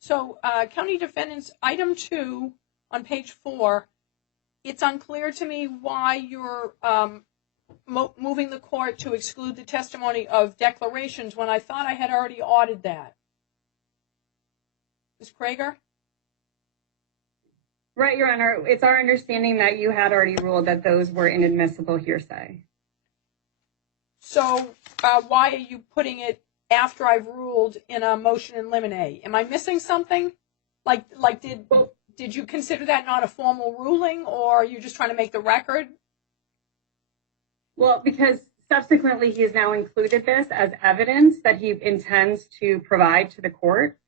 So county defendants, item 2 on page 4, it's unclear to me why you're moving the court to exclude the testimony of declarations when I thought I had already audited that. Ms. Krager? Right, Your Honor. It's our understanding that you had already ruled that those were inadmissible hearsay. So why are you putting it after I've ruled in a motion in limine? Am I missing something? Like did you consider that not a formal ruling, or are you just trying to make the record? Well, because subsequently he has now included this as evidence that he intends to provide to the court.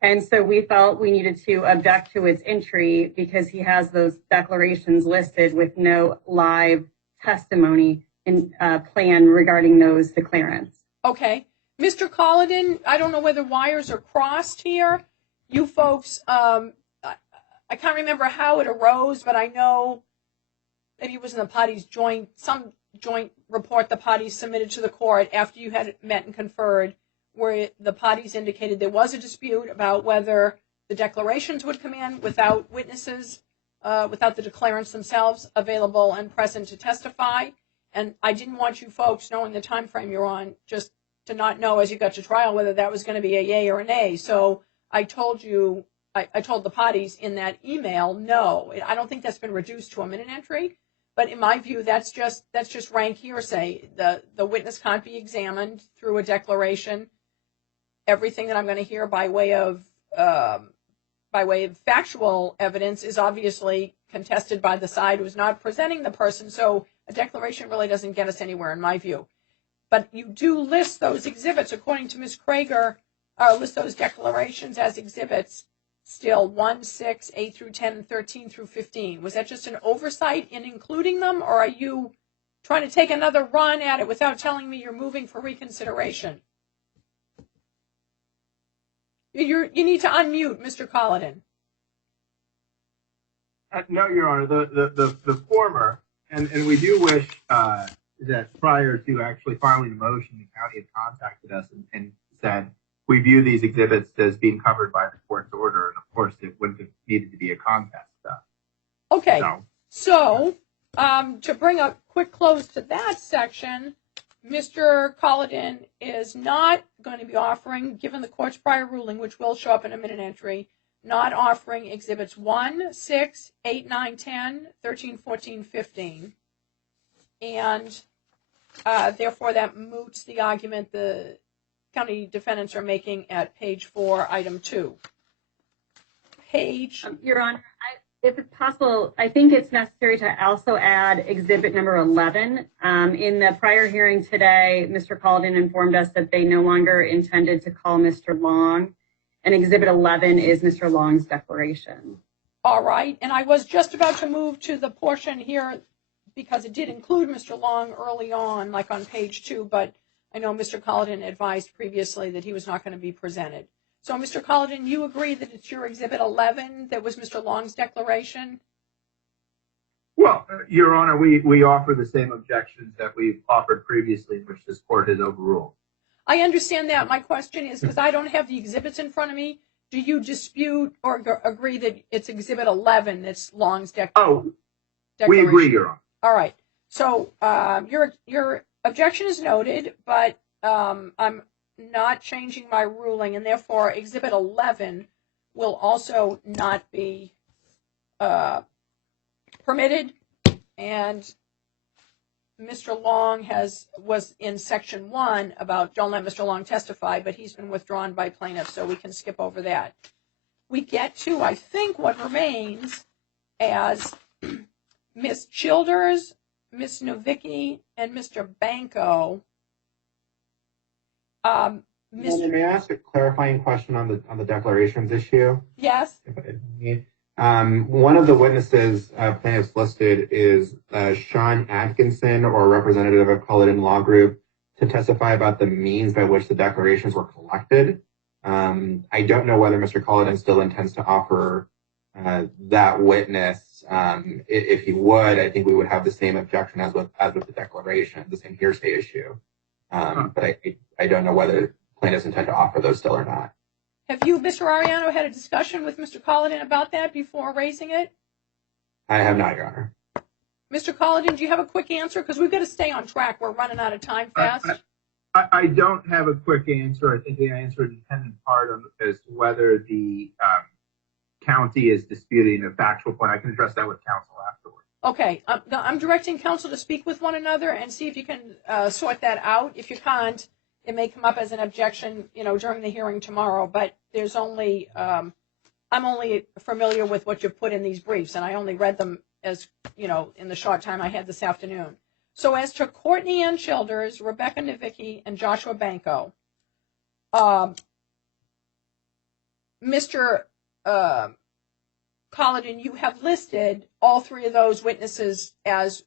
And so we felt we needed to object to its entry because he has those declarations listed with no live testimony in plan regarding those declarants. Okay. Mr. Colladin, I don't know whether wires are crossed here. You folks, I can't remember how it arose, but I know maybe it was in the parties' some joint report the parties submitted to the court after you had met and conferred, where the parties indicated there was a dispute about whether the declarations would come in without witnesses, without the declarants themselves available and present to testify. And I didn't want you folks, knowing the time frame you're on, just to not know as you got to trial whether that was going to be a yay or a nay. So I told you, I told the parties in that email, no, I don't think that's been reduced to a minute entry. But in my view, that's just rank hearsay. The witness can't be examined through a declaration. Everything that I'm going to hear by way of factual evidence is obviously contested by the side who's not presenting the person. So a declaration really doesn't get us anywhere, in my view. But you do list those exhibits, according to Ms. Krager, list those declarations as exhibits still 1, 6, 8 through 10, and 13 through 15. Was that just an oversight in including them, or are you trying to take another run at it without telling me you're moving for reconsideration? You need to unmute, Mr. Colladin. No, Your Honor, the former, and we do wish that prior to actually filing the motion, the county had contacted us and said, we view these exhibits as being covered by the court's order, and of course it wouldn't have needed to be a contest. Okay, so to bring a quick close to that section, Mr. Colladin is not going to be offering, given the court's prior ruling, which will show up in a minute entry, not offering exhibits 1, 6, 8, 9, 10, 13, 14, 15. And therefore that moots the argument the county defendants are making at page 4, item 2. Your Honor, if it's possible, I think it's necessary to also add exhibit number 11. In the prior hearing today, Mr. Colladin informed us that they no longer intended to call Mr. Long, and exhibit 11 is Mr. Long's declaration. All right, and I was just about to move to the portion here because it did include Mr. Long early on, like on page 2, but I know Mr. Colladin advised previously that he was not going to be presented. So, Mr. Colladin, you agree that it's your exhibit 11 that was Mr. Long's declaration? Well, Your Honor, we offer the same objections that we've offered previously, which this court has overruled. I understand that. My question is, because I don't have the exhibits in front of me, do you dispute or agree that it's exhibit 11 that's Long's declaration? We agree, Your Honor. All right. So your objection is noted, but I'm not changing my ruling, and therefore exhibit 11 will also not be permitted. And Mr. Long was in section 1 about don't let Mr. Long testify, but he's been withdrawn by plaintiffs, so we can skip over that. We get to, I think, what remains as Ms. Childers, Ms. Novicki, and Mr. Banco. May I ask a clarifying question on the declarations issue? Yes. One of the witnesses plaintiffs listed is Sean Atkinson, or a representative of Culloden Law Group, to testify about the means by which the declarations were collected. I don't know whether Mr. Culloden still intends to offer that witness. If he would, I think we would have the same objection as with the declaration, the same hearsay issue. But I don't know whether plaintiffs intend to offer those still or not. Have you, Mr. Ariano, had a discussion with Mr. Colladin about that before raising it? I have not, Your Honor. Mr. Colladin, do you have a quick answer? Because we've got to stay on track. We're running out of time fast. I don't have a quick answer. I think the answer is dependent part on as to whether the county is disputing a factual point. I can address that with counsel afterwards. Okay, I'm directing counsel to speak with one another and see if you can sort that out. If you can't, it may come up as an objection, during the hearing tomorrow. But there's only, I'm only familiar with what you put in these briefs, and I only read them as, in the short time I had this afternoon. So as to Courtney Ann Childers, Rebecca Nowicki, and Joshua Banco, Mr. Colladin, you have listed all three of those witnesses as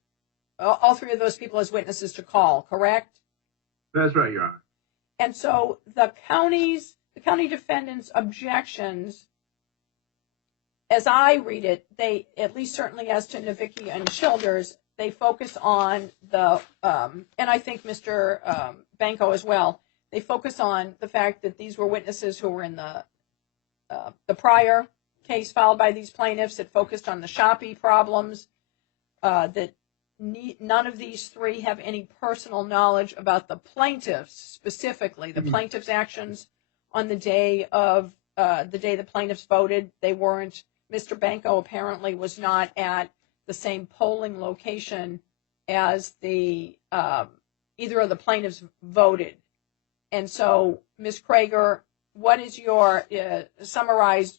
all three of those people as witnesses to call, correct? That's right, Your Honor. And so the county defendants' objections, as I read it, they, at least certainly as to Nowicki and Childers, they focus on the, and I think Mr. Banco as well, they focus on the fact that these were witnesses who were in the prior case filed by these plaintiffs that focused on the Shopee problems, that none of these three have any personal knowledge about the plaintiffs, specifically the plaintiffs' actions on the day the plaintiffs voted. They weren't, Mr. Banco apparently was not at the same polling location as the either of the plaintiffs voted. And so, Ms. Krager, what is your summarized,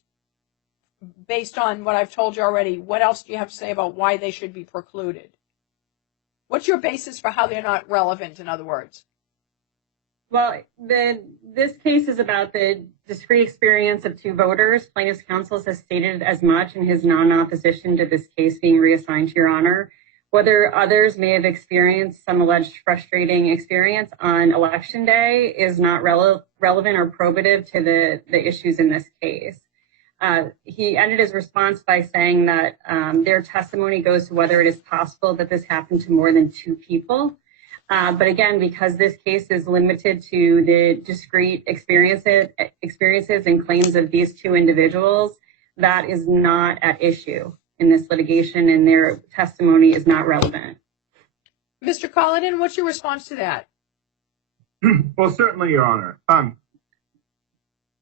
based on what I've told you already, what else do you have to say about why they should be precluded? What's your basis for how they're not relevant, in other words? Well, this case is about the discrete experience of two voters. Plaintiff's counsel has stated as much in his non-opposition to this case being reassigned to Your Honor. Whether others may have experienced some alleged frustrating experience on election day is not relevant or probative to the issues in this case. He ended his response by saying that their testimony goes to whether it is possible that this happened to more than two people. But again, because this case is limited to the discrete experiences and claims of these two individuals, that is not at issue in this litigation, and their testimony is not relevant. Mr. Colladin, what's your response to that? Well, certainly, Your Honor.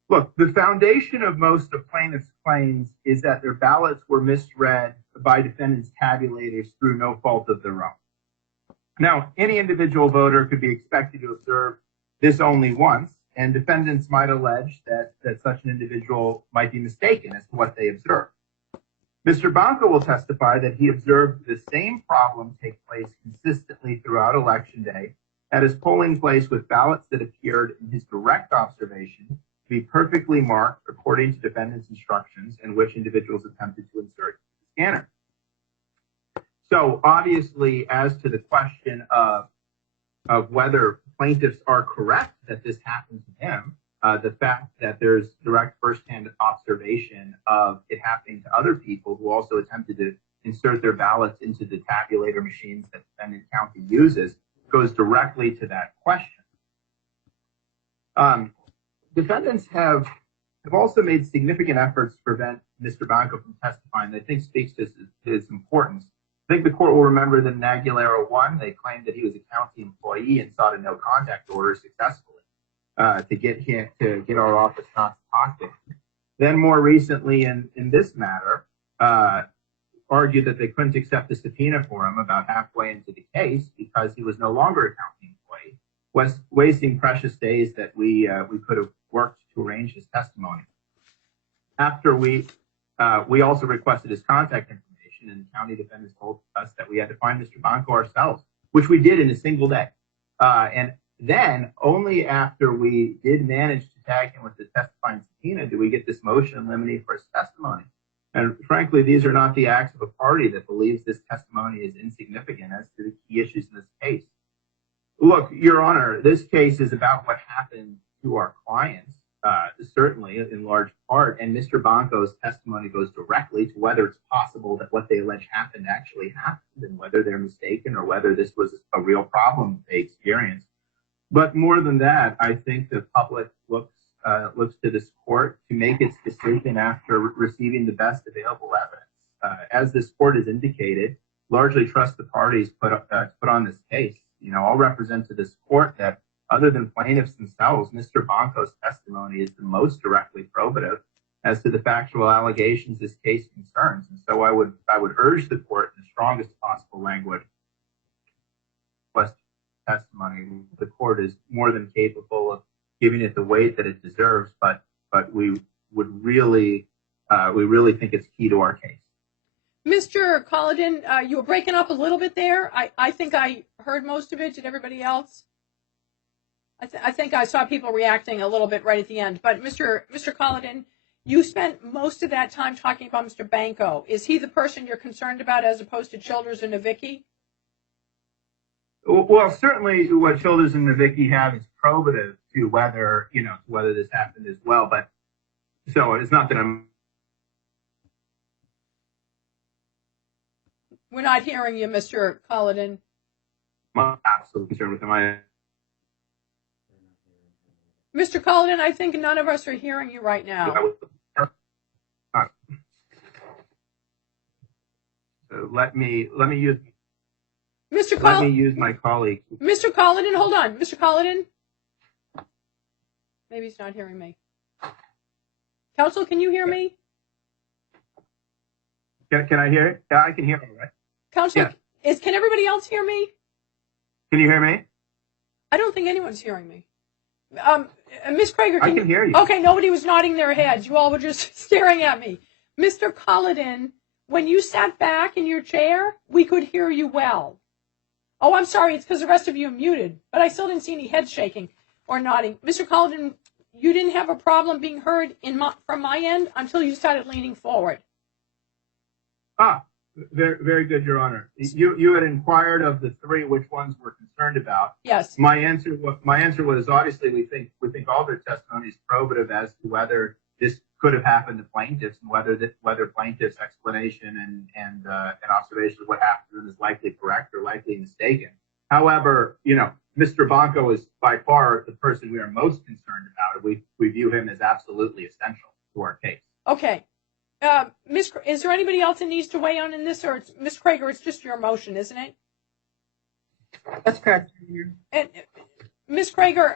Look, the foundation of most of plaintiffs' claims is that their ballots were misread by defendants' tabulators through no fault of their own. Now, any individual voter could be expected to observe this only once, and defendants might allege that such an individual might be mistaken as to what they observed. Mr. Banco will testify that he observed the same problem take place consistently throughout Election Day at his polling place with ballots that appeared in his direct observation to be perfectly marked according to defendant's instructions and which individuals attempted to insert the scanner. So obviously, as to the question of whether plaintiffs are correct that this happened to them, the fact that there's direct firsthand observation of it happening to other people who also attempted to insert their ballots into the tabulator machines that defendant county uses goes directly to that question. Defendants have also made significant efforts to prevent Mr. Banco from testifying. I think speaks to his importance. I think the court will remember that in Aguilera 1, they claimed that he was a county employee and sought a no contact order successfully to get our office not to talk to him. Then more recently in this matter, argued that they couldn't accept the subpoena for him about halfway into the case because he was no longer a county employee, was wasting precious days that we could have worked to arrange his testimony. After we also requested his contact information, and the county defendants told us that we had to find Mr. Banco ourselves, which we did in a single day. And then only after we did manage to tag him with the testifying subpoena do we get this motion in limine for his testimony. And frankly, these are not the acts of a party that believes this testimony is insignificant as to the key issues in this case. Look, Your Honor, this case is about what happened to our clients, certainly in large part, and Mr. Banco's testimony goes directly to whether it's possible that what they allege happened actually happened and whether they're mistaken or whether this was a real problem they experienced. But more than that, I think the public looks looks to this court to make its decision after receiving the best available evidence. As this court has indicated, largely trust the parties put on this case. I'll represent to this court that other than plaintiffs themselves, Mr. Bonco's testimony is the most directly probative as to the factual allegations this case concerns. And so I would urge the court in the strongest possible language testimony. The court is more than capable of giving it the weight that it deserves, but we really think it's key to our case. Mr. Collin, you were breaking up a little bit there. I think I heard most of it. Did everybody else? I think I saw people reacting a little bit right at the end. But Mr. Collin, you spent most of that time talking about Mr. Banco. Is he the person you're concerned about as opposed to Childers and Nowicki? Well, certainly what Childers and Nowicki have is probative to whether this happened as well. But so it's not that I'm. We're not hearing you, Mr. Collin. I'm absolutely concerned with him. Mr. Collin, I think none of us are hearing you right now. Let me use. Mr. Let me use my colleague. Mr. Collin, hold on. Mr. Collin? Maybe he's not hearing me. Counsel, can you hear me? Can I hear it? Yeah, I can hear it, right? Counsel, yes. Can everybody else hear me? Can you hear me? I don't think anyone's hearing me. Ms. Krager, I can hear you. Okay, nobody was nodding their heads. You all were just staring at me. Mr. Collin, when you sat back in your chair, we could hear you well. Oh, I'm sorry. It's because the rest of you are muted, but I still didn't see any heads shaking or nodding. Mr. Collin, you didn't have a problem being heard from my end until you started leaning forward. Very, very good, Your Honor. You had inquired of the three which ones we're concerned about. Yes. My answer was obviously we think all their testimony is probative as to whether this could have happened to plaintiffs and whether plaintiffs' explanation and observation of what happened to them is likely correct or likely mistaken. However, Mr. Banco is by far the person we are most concerned about. We view him as absolutely essential to our case. Okay. Is there anybody else that needs to weigh in this, or Ms. Krager, it's just your motion, isn't it? That's correct. And Ms. Krager,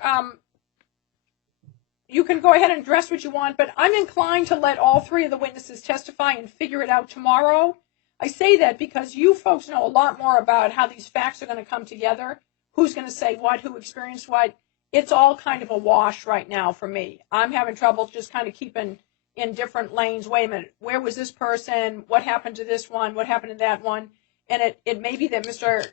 you can go ahead and address what you want, but I'm inclined to let all three of the witnesses testify and figure it out tomorrow. I say that because you folks know a lot more about how these facts are going to come together, who's going to say what, who experienced what. It's all kind of a wash right now for me. I'm having trouble just kind of keeping in different lanes. Wait a minute, where was this person? What happened to this one? What happened to that one? And it may be that Mr.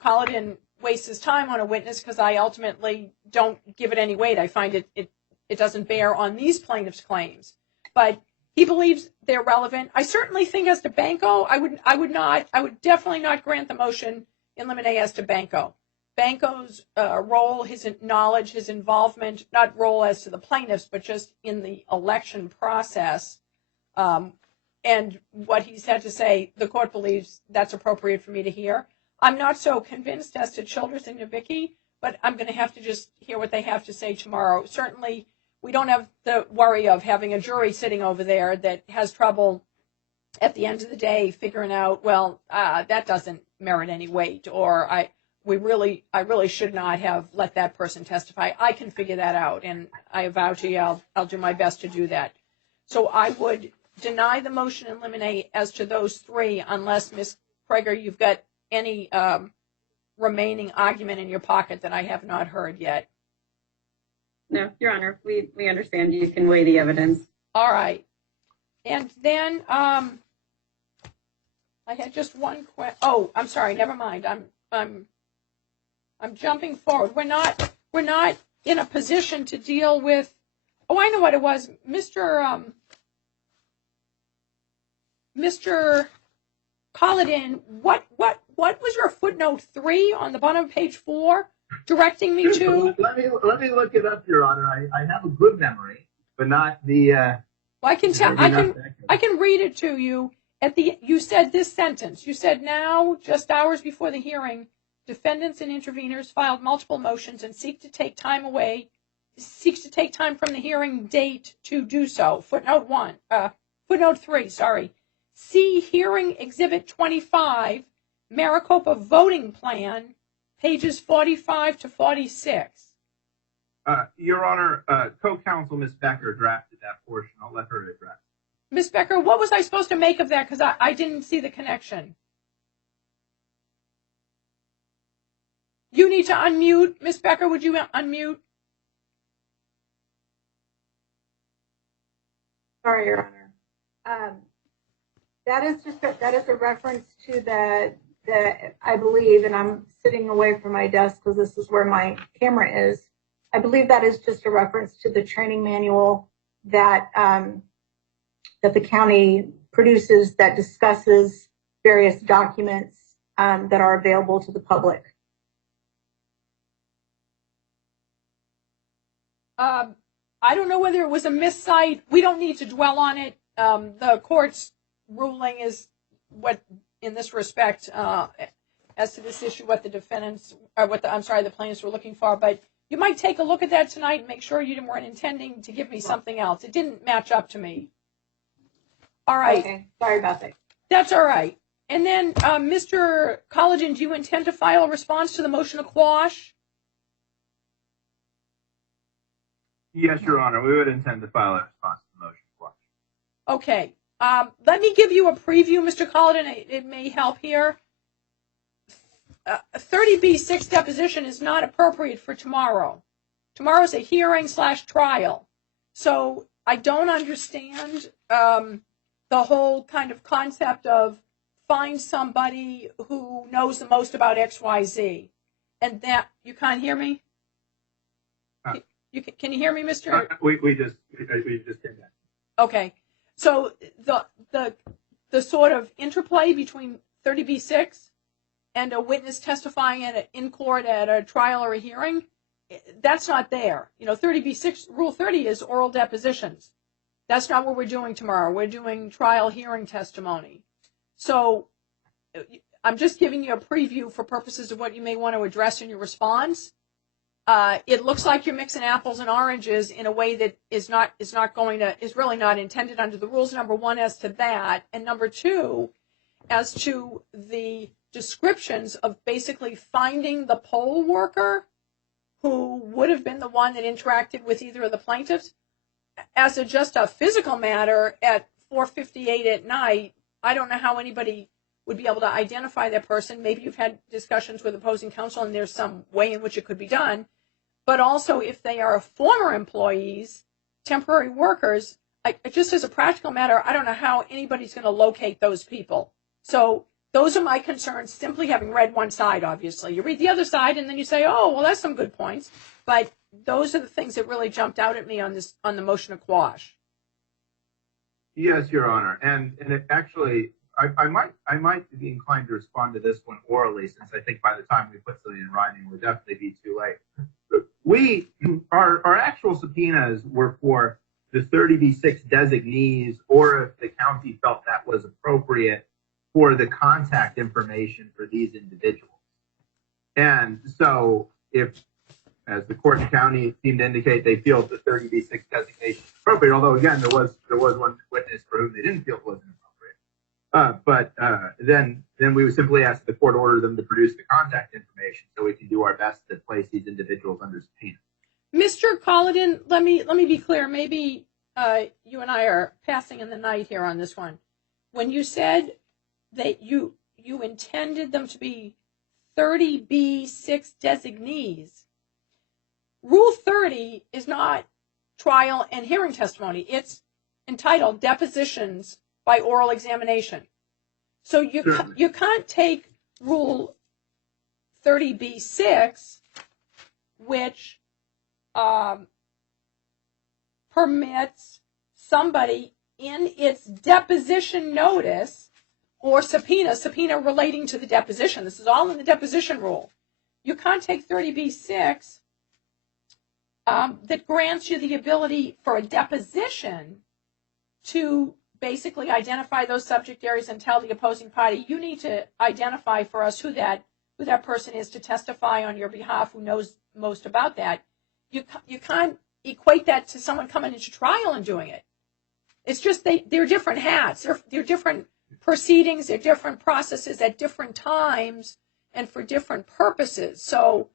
Collin wastes his time on a witness because I ultimately don't give it any weight. I find it doesn't bear on these plaintiffs' claims. But he believes they're relevant. I certainly think as to Banco, I would definitely not grant the motion in limine as to Banco. Banco's role, his knowledge, his involvement, not role as to the plaintiffs, but just in the election process, and what he's had to say, the court believes that's appropriate for me to hear. I'm not so convinced as to Childers and Nowicki, but I'm going to have to just hear what they have to say tomorrow. Certainly, we don't have the worry of having a jury sitting over there that has trouble at the end of the day figuring out, well, that doesn't merit any weight, or I really should not have let that person testify. I can figure that out, and I vow to you I'll do my best to do that. So I would deny the motion in limine as to those three, unless, Ms. Krager, you've got any remaining argument in your pocket that I have not heard yet. No, Your Honor, we understand you can weigh the evidence. All right. And then I had just one question. Oh, I'm sorry. Never mind. I'm jumping forward. We're not in a position to deal with. Oh, I know what it was, Mr. Collin. What was your footnote 3 on the bottom of page 4 directing me to? Let me look it up, Your Honor. I have a good memory, but not the. Well, I can tell. I can read it to you. You said this sentence. You said, now, just hours before the hearing, defendants and interveners filed multiple motions and seek to take time away seeks to take time from the hearing date to do so. Footnote 3, sorry. See Hearing Exhibit 25, Maricopa Voting Plan, pages 45 to 46. Your Honor, co-counsel Ms. Becker drafted that portion. I'll let her address. Ms. Becker, what was I supposed to make of that? Because I didn't see the connection. You need to unmute. Ms. Becker, would you unmute? Sorry, Your Honor. That is a reference to the I believe, and I'm sitting away from my desk because this is where my camera is. I believe that is just a reference to the training manual that that the county produces that discusses various documents that are available to the public. I don't know whether it was a miscite. We don't need to dwell on it. The court's ruling is what, in this respect, as to this issue, what the defendants, or the plaintiffs were looking for. But you might take a look at that tonight and make sure you weren't intending to give me something else. It didn't match up to me. All right. Okay, sorry about that. That's all right. And then, Mr. Colligan, do you intend to file a response to the motion to quash? Yes, Your Honor. We would intend to file a response to the motion to quash. Okay. Let me give you a preview, Mr. Colligan. It may help here. 30B6 deposition is not appropriate for tomorrow. Tomorrow's a hearing/trial. So I don't understand the whole kind of concept of find somebody who knows the most about XYZ. And that, you can't hear me? Can you hear me, Mr.? We just did that. Okay. So the sort of interplay between 30B6 and a witness testifying in court at a trial or a hearing, that's not there. 30B6, Rule 30 is oral depositions. That's not what we're doing tomorrow. We're doing trial hearing testimony. So I'm just giving you a preview for purposes of what you may want to address in your response. It looks like you're mixing apples and oranges in a way that is really not intended under the rules, number one, as to that. And number two, as to the descriptions of basically finding the poll worker who would have been the one that interacted with either of the plaintiffs. As just a physical matter, at 4:58 at night, I don't know how anybody would be able to identify that person. Maybe you've had discussions with opposing counsel and there's some way in which it could be done. But also, if they are former employees, temporary workers, just as a practical matter, I don't know how anybody's going to locate those people. So those are my concerns, simply having read one side, obviously. You read the other side, and then you say, oh, well, that's some good points. But those are the things that really jumped out at me on the motion to quash. Yes, Your Honor. And it actually, I might be inclined to respond to this one orally, since I think by the time we put something in writing, it would definitely be too late. Our actual subpoenas were for the 30B6 designees, or if the county felt that was appropriate, for the contact information for these individuals. And so if, as the court and county seem to indicate, they feel the 30B6 designation is appropriate, although again, there was one witness for whom they didn't feel it wasn't appropriate. Then we would simply ask the court order them to produce the contact information so we can do our best to place these individuals under subpoena. Mr. Colligan, let me be clear. Maybe you and I are passing in the night here on this one. When you said that you intended them to be 30B6 designees, Rule 30 is not trial and hearing testimony. It's entitled Depositions by Oral Examination. So you can't take Rule 30B6, which permits somebody in its deposition notice or subpoena relating to the deposition. This is all in the deposition rule. You can't take 30B6 that grants you the ability for a deposition to basically identify those subject areas and tell the opposing party, you need to identify for us who that person is to testify on your behalf, who knows most about that. You can't equate that to someone coming into trial and doing it. It's just they're different hats. They're different proceedings. They're different processes at different times and for different purposes. So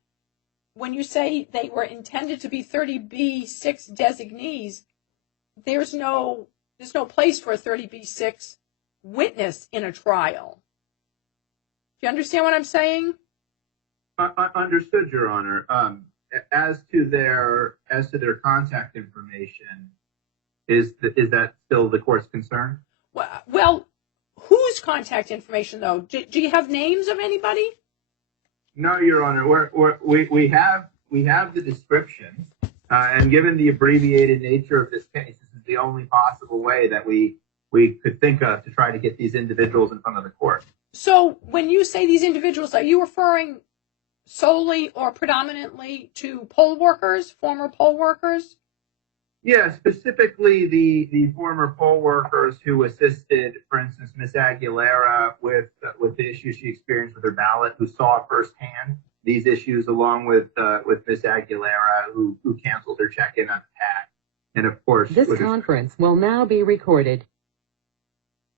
when you say they were intended to be 30B6 designees, there's no place for a 30B6 witness in a trial. Do you understand what I'm saying? Understood, Your Honor. As to their contact information, is that still the court's concern? Well, whose contact information though? Do you have names of anybody? No, Your Honor. We have the descriptions, and given the abbreviated nature of this case, this is the only possible way that we could think of to try to get these individuals in front of the court. So when you say these individuals, are you referring solely or predominantly to poll workers, former poll workers? Yeah, specifically the former poll workers who assisted, for instance, Miss Aguilera with the issues she experienced with her ballot, who saw firsthand these issues, along with Miss Aguilera, who canceled her check-in on the tag, and of course this conference will now be recorded.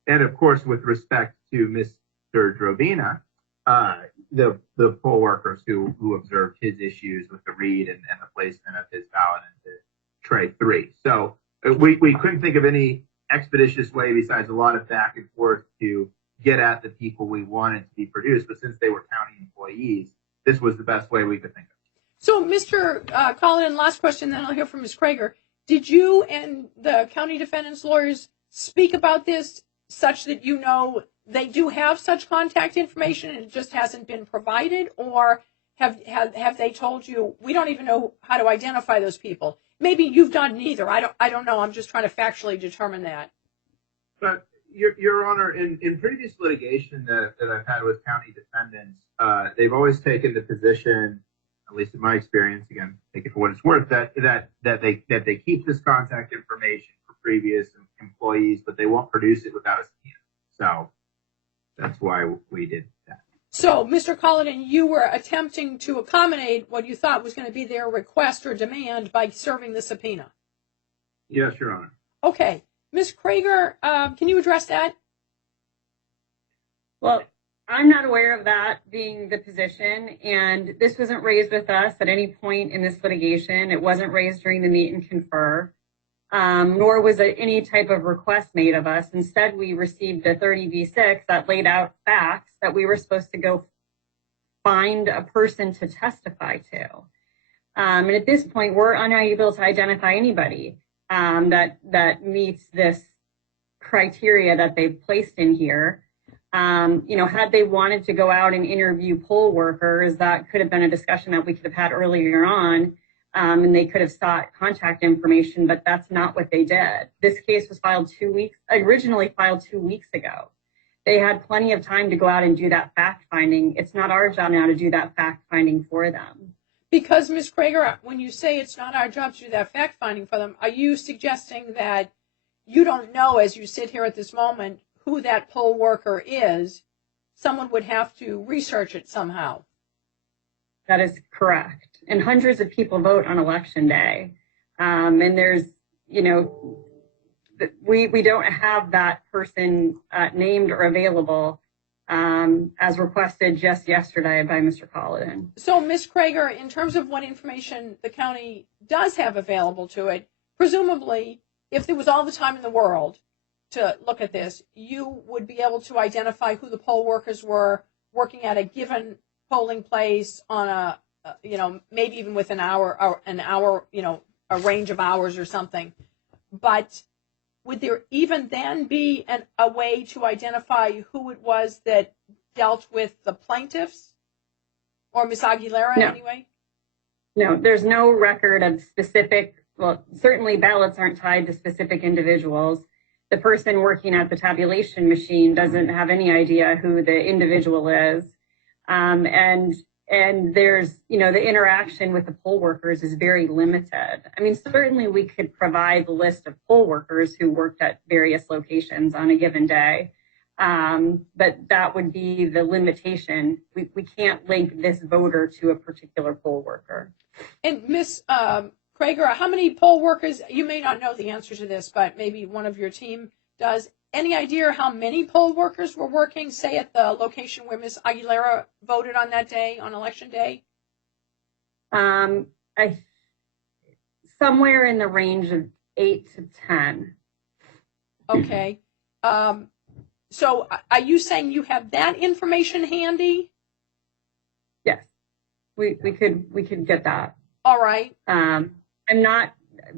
And of course, with respect to Mr. Drovina, the poll workers who observed his issues with the read and the placement of his ballot into tray 3. So we couldn't think of any expeditious way besides a lot of back and forth to get at the people we wanted to be produced. But since they were county employees, this was the best way we could think of. So, Mr. Collin, last question, then I'll hear from Ms. Krager. Did you and the county defendants' lawyers speak about this such that you know they do have such contact information and it just hasn't been provided? Or have they told you, we don't even know how to identify those people? Maybe you've done neither. I don't know. I'm just trying to factually determine that. But Your Honor, in previous litigation that I've had with county defendants, they've always taken the position, at least in my experience, again, take it for what it's worth, that they keep this contact information for previous employees, but they won't produce it without a subpoena. So that's why we did that. So, Mr. Collin, you were attempting to accommodate what you thought was going to be their request or demand by serving the subpoena. Yes, Your Honor. Okay. Ms. Krager, can you address that? Well, I'm not aware of that being the position, and this wasn't raised with us at any point in this litigation. It wasn't raised during the meet and confer, nor was it any type of request made of us. Instead, we received a 30B6 that laid out facts that we were supposed to go find a person to testify to. And at this point, we're unable to identify anybody that meets this criteria that they've placed in here. Had they wanted to go out and interview poll workers, that could have been a discussion that we could have had earlier on, and they could have sought contact information, but that's not what they did. This case was originally filed 2 weeks ago. They had plenty of time to go out and do that fact finding. It's not our job now to do that fact finding for them. Because, Ms. Krager, when you say it's not our job to do that fact finding for them, are you suggesting that you don't know, as you sit here at this moment, who that poll worker is? Someone would have to research it somehow. That is correct. And hundreds of people vote on election day. And there's, we don't have that person named or available as requested just yesterday by Mr. Collin. So, Ms. Krager, in terms of what information the county does have available to it, presumably, if there was all the time in the world to look at this, you would be able to identify who the poll workers were working at a given polling place on maybe even with an hour, a range of hours or something. But would there even then be a way to identify who it was that dealt with the plaintiffs or Ms. Aguilera anyway? No, there's no record of specific, well, certainly ballots aren't tied to specific individuals. The person working at the tabulation machine doesn't have any idea who the individual is. And there's, the interaction with the poll workers is very limited. I mean, certainly we could provide the list of poll workers who worked at various locations on a given day. But that would be the limitation. We can't link this voter to a particular poll worker. And Ms. Krager, how many poll workers, you may not know the answer to this, but maybe one of your team does. Any idea how many poll workers were working, say, at the location where Ms. Aguilera voted on that day, on election day? Somewhere in the range of 8 to 10. Okay. So are you saying you have that information handy? Yes, we could get that. All right. I'm not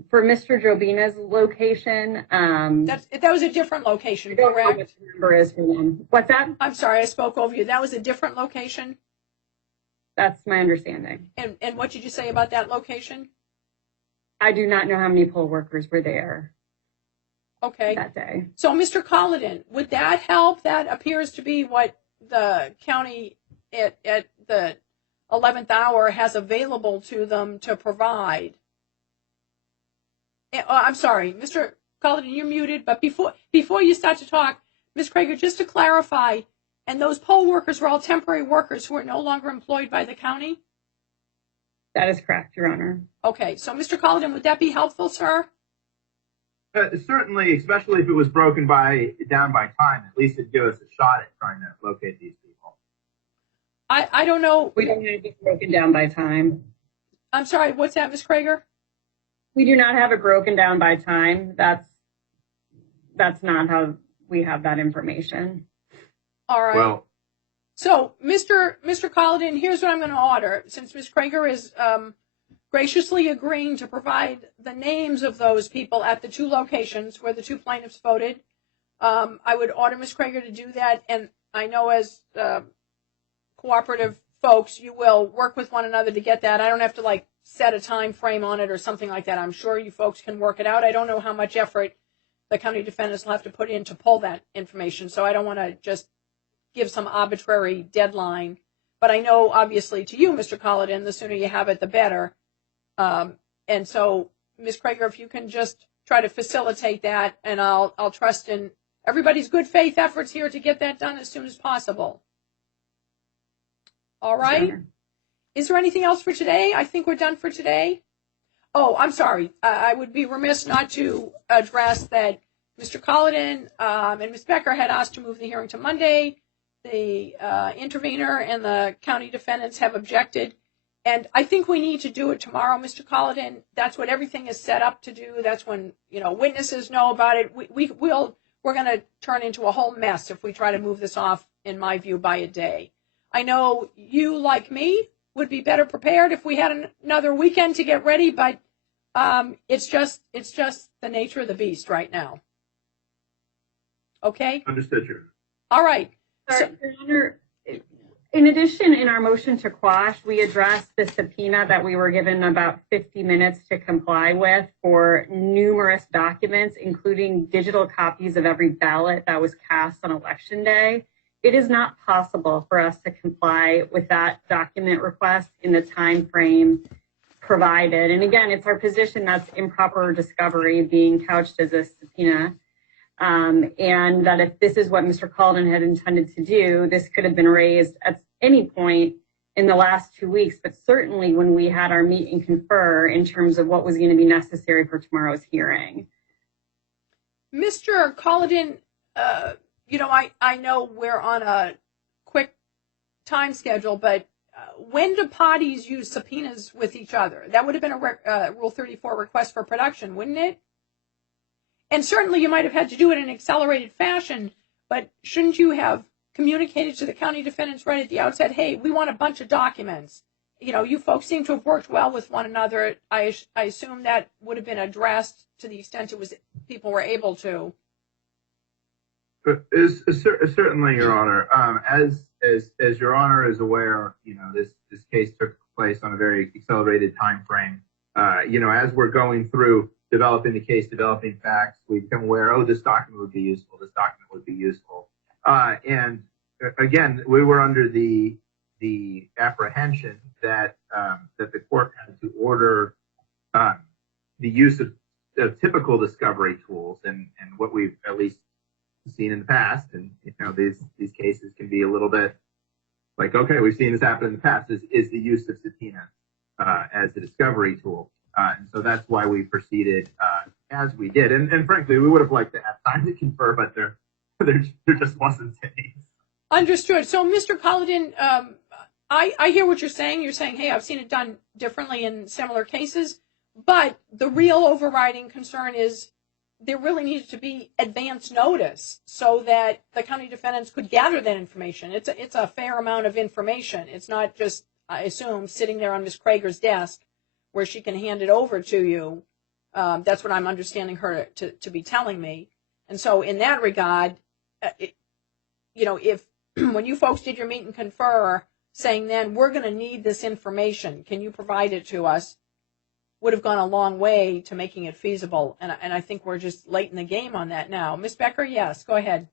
for Mr. Jobina's location. That was a different location, I don't know correct? what the number is for them. What's that? I'm sorry, I spoke over you. That was a different location? That's my understanding. And what did you say about that location? I do not know how many poll workers were there Okay. that day. So, Mr. Colladin, would that help? That appears to be what the county at the 11th hour has available to them to provide. I'm sorry, Mr. Colladin, you're muted, but before you start to talk, Ms. Krager, just to clarify, and those poll workers were all temporary workers who are no longer employed by the county? That is correct, Your Honor. Okay, so Mr. Colladin, would that be helpful, sir? Certainly, especially if it was broken down by time, at least it'd give us a shot at trying to locate these people. I don't know. We don't have it broken down by time. I'm sorry, what's that, Ms. Krager? We do not have it broken down by time. That's not how we have that information. All right. Well, so, Mr. Colladin, here's what I'm going to order. Since Ms. Krager is graciously agreeing to provide the names of those people at the two locations where the two plaintiffs voted, I would order Ms. Krager to do that. And I know as cooperative folks, you will work with one another to get that. I don't have to set a time frame on it or something like that. I'm sure you folks can work it out. I don't know how much effort the county defendants will have to put in to pull that information, so I don't want to just give some arbitrary deadline. But I know, obviously, to you, Mr. Colladin, the sooner you have it, the better. And so, Ms. Krager, if you can just try to facilitate that, and I'll trust in everybody's good faith efforts here to get that done as soon as possible. All right? Sure. Is there anything else for today? I think we're done for today. Oh, I'm sorry. I would be remiss not to address that Mr. Colladin and Ms. Becker had asked to move the hearing to Monday. The intervener and the county defendants have objected. And I think we need to do it tomorrow, Mr. Colladin. That's what everything is set up to do. That's when, witnesses know about it. We're going to turn into a whole mess if we try to move this off, in my view, by a day. I know you, like me, would be better prepared if we had another weekend to get ready, but it's just the nature of the beast right now. Okay? understood, Your Honor. All right. Your Honor, in addition, in our motion to quash, we addressed the subpoena that we were given about 50 minutes to comply with for numerous documents, including digital copies of every ballot that was cast on election day. It is not possible for us to comply with that document request in the time frame provided. And again, it's our position that's improper discovery being couched as a subpoena. And that if this is what Mr. Colladin had intended to do, this could have been raised at any point in the last 2 weeks, but certainly when we had our meet and confer in terms of what was going to be necessary for tomorrow's hearing. Mr. Colladin, I know we're on a quick time schedule, but when do parties use subpoenas with each other? That would have been a Rule 34 request for production, wouldn't it? And certainly you might have had to do it in an accelerated fashion, but shouldn't you have communicated to the county defendants right at the outset, hey, we want a bunch of documents. You folks seem to have worked well with one another. I assume that would have been addressed to the extent people were able to. Certainly, Your Honor. As Your Honor is aware, this case took place on a very accelerated time frame. As we're going through developing the case, developing facts, we become aware, this document would be useful. This document would be useful. And again, we were under the apprehension that the court had to order the use of typical discovery tools, and what we've at least seen in the past, and these cases can be a little bit like, okay, we've seen this happen in the past, is the use of subpoena as a discovery tool. And so that's why we proceeded as we did. And frankly, we would have liked to have time to confer, but there just wasn't any. Understood. So, Mr. Collin, I hear what you're saying. You're saying, hey, I've seen it done differently in similar cases, but the real overriding concern is there really needs to be advance notice so that the county defendants could gather that information. It's a fair amount of information. It's not just, I assume, sitting there on Ms. Krager's desk where she can hand it over to you. That's what I'm understanding her to be telling me. And so in that regard, if when you folks did your meet and confer, saying then we're going to need this information, can you provide it to us, would have gone a long way to making it feasible. And I think we're just late in the game on that now. Ms. Becker, yes, go ahead.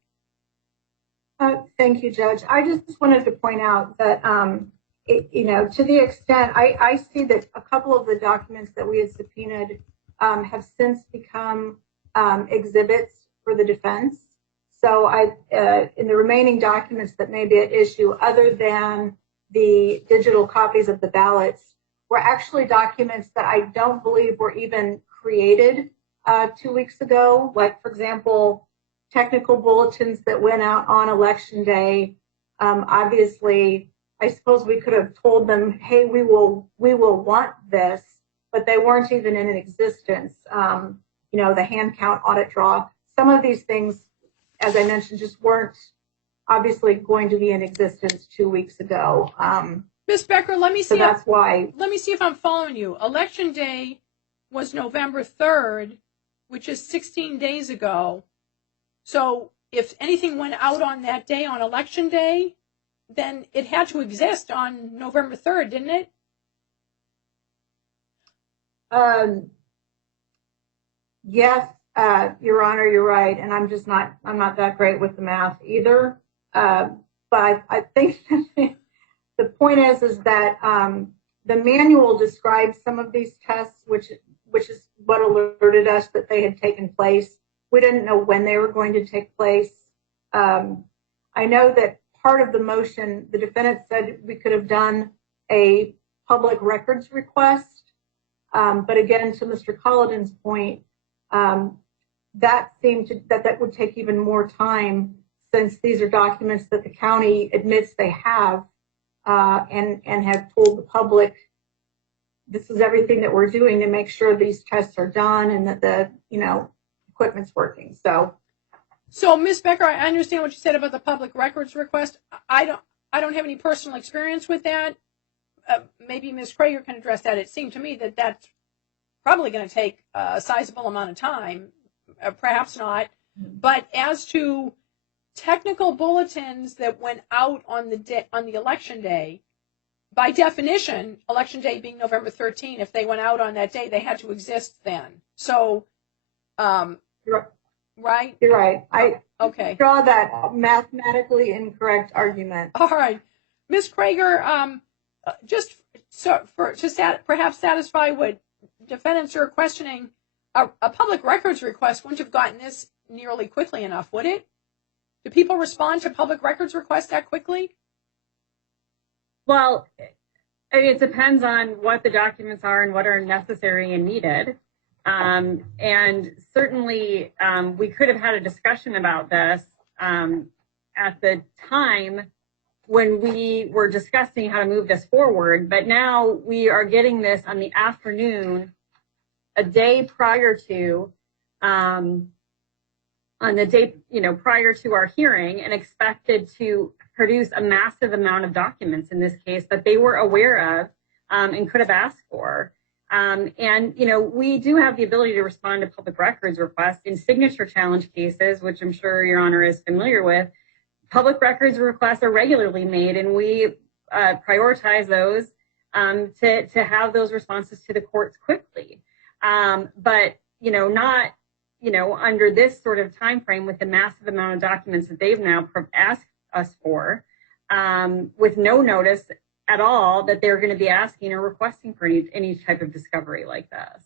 Thank you, Judge. I just wanted to point out that, to the extent I see that a couple of the documents that we had subpoenaed have since become exhibits for the defense. So in the remaining documents that may be at issue, other than the digital copies of the ballots, were actually documents that I don't believe were even created 2 weeks ago. Like, for example, technical bulletins that went out on election day. Obviously, I suppose we could have told them, hey, we will want this, but they weren't even in existence. The hand count audit draw. Some of these things, as I mentioned, just weren't obviously going to be in existence 2 weeks ago. Ms. Becker, let me see. So that's why. Let me see if I'm following you. Election day was November 3rd, which is 16 days ago. So if anything went out on that day, on election day, then it had to exist on November 3rd, didn't it? Yes, Your Honor, you're right. And I'm not that great with the math either. But I think the point is that the manual describes some of these tests, which is what alerted us that they had taken place. We didn't know when they were going to take place. I know that part of the motion, the defendant said we could have done a public records request. But again, to Mr. Collidan's point, that would take even more time, since these are documents that the county admits they have and have told the public this is everything that we're doing to make sure these tests are done and that the equipment's working. So Ms. Becker, I understand what you said about the public records request. I don't have any personal experience with that. Maybe Ms. Krager can address that. It seemed to me that that's probably going to take a sizable amount of time. Perhaps not. But as to technical bulletins that went out on the election day, by definition, election day being November 13, if they went out on that day, they had to exist then. So, right? You're right. I okay. Draw that mathematically incorrect argument. All right. Ms. Krager, just to perhaps satisfy what defendants are questioning, a public records request wouldn't have gotten this nearly quickly enough, would it? Do people respond to public records requests that quickly? Well, it depends on what the documents are and what are necessary and needed. And certainly we could have had a discussion about this at the time when we were discussing how to move this forward. But now we are getting this on the afternoon, a day prior to, on the day, prior to our hearing, and expected to produce a massive amount of documents in this case that they were aware of and could have asked for. And we do have the ability to respond to public records requests in signature challenge cases, which I'm sure Your Honor is familiar with. Public records requests are regularly made, and we prioritize those to have those responses to the courts quickly. But not under this sort of time frame with the massive amount of documents that they've now asked us for, with no notice at all that they're going to be asking or requesting for any type of discovery like this.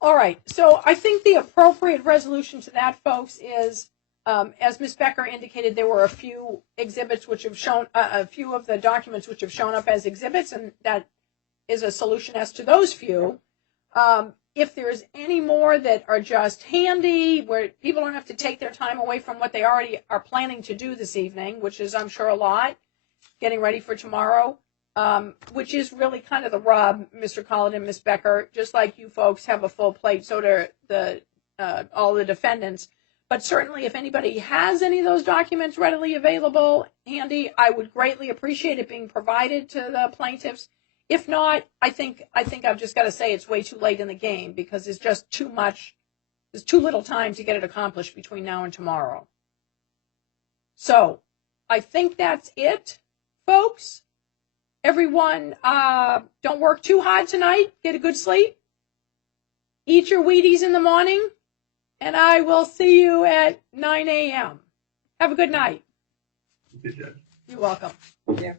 All right. So I think the appropriate resolution to that, folks, is, as Ms. Becker indicated, there were a few exhibits which have shown, a few of the documents which have shown up as exhibits, and that is a solution as to those few. If there's any more that are just handy, where people don't have to take their time away from what they already are planning to do this evening, which is, I'm sure, a lot, getting ready for tomorrow, which is really kind of the rub, Mr. Collin and Ms. Becker. Just like you folks have a full plate, so do all the defendants. But certainly, if anybody has any of those documents readily available, handy, I would greatly appreciate it being provided to the plaintiffs. If not, I think I've just got to say it's way too late in the game, because it's just too much. There's too little time to get it accomplished between now and tomorrow. So I think that's it, folks. Everyone, don't work too hard tonight. Get a good sleep. Eat your Wheaties in the morning. And I will see you at 9 a.m. Have a good night. Good judge. You're welcome. Yeah.